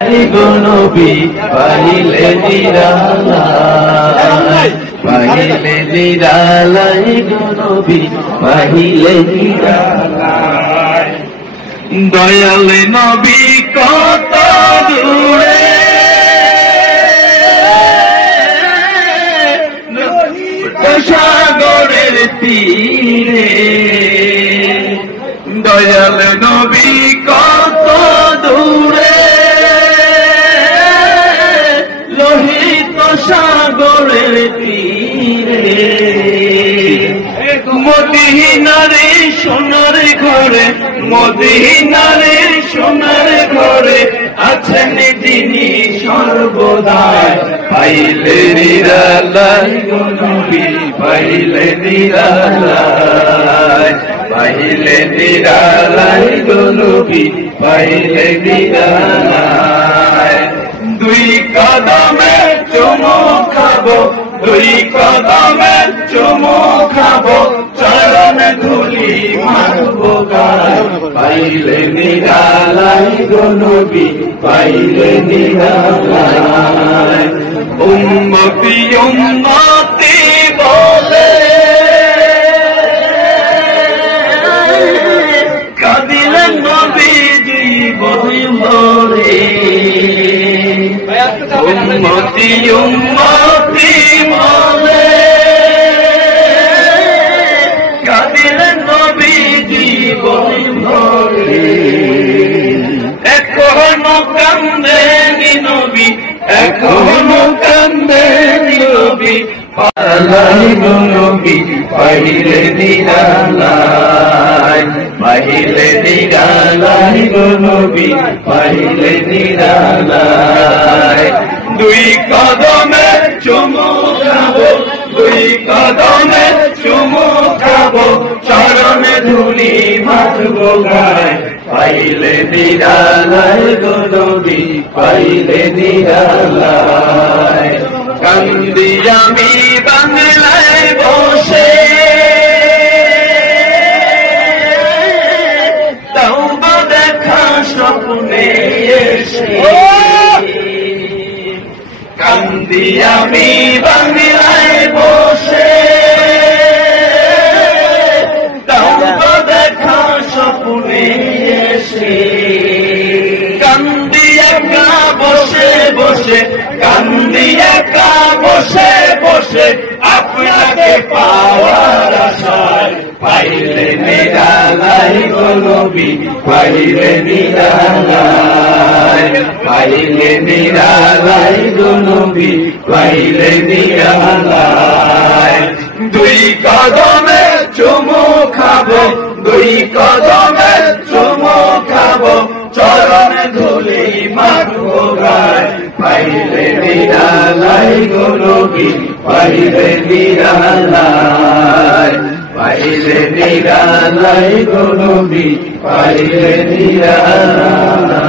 নবী পাইলে নিরালাই, পাইলে নিরালাই গো নবী পাইলে নিরালাই। দয়াল নবী কত দূরে সাগরের তীরে, দয়াল নবী কত দূরে লোহিত সাগরের তীরে। মদিনারে সোনার ঘরে, মদিনারে সোনার ঘরে আছেন যিনি সর্বদাই। পাইলে নিরালাই গো নবী পাইলে নিরালাই, পাইলে নিরালাই গো নবী পাইলে নিরালাই। দুই কদমে চুমু খাবো, দুই কদমে চুমু খাবো, চরণ ধুলি মাখবো গায়। পাইলে নিরালাই গো নবী পাইলে নিরালাই। উম্মতি উম্মতি বলে কাঁদিলেন নবীজি বই ভরে। উম্মতি উম্মতি বলে কাঁদিলেন নবীজি বই ভরে। এখনো কান্দেনি নবী, এখনো কান্দেনি নবী, পাইলে গো নবী পাইলে নিরালাই, পাইলে নিরালাই গো নবী পাইলে নিরালাই। দুই কদমে চুমু খাবো, দুই কদমে চুমু খাবো, চরণে ধুলি মাখবো গায়। পাইলে নিরালাই গো নবী পাইলে নিরালাই। কান্দি আমি বাংলায় বসে, তওবা দেখা স্বপ্নে এসে। কান্দি আমি বাংলায় বসে, তওবা দেখা স্বপ্নে এসে। কান্দি একা বসে বসে, কান্দি একা বসে বসে, আপনাকে পাওয়ার আশায়। পাইলে নিরালাই গো নবী পাইলে নিরালাই, পাইলে নিরালাই গো নবী পাইলে নিরালাই। দুই কদমে চুমু খাবো, দুই কদমে চুমু খাবো, চরণে ধুলি মাখবো গায়। পাইলে নিরালাই গো নবী পাইলে নিরালাই, পাইলে নিরালাই গো নবী পাইলে নিরালাই।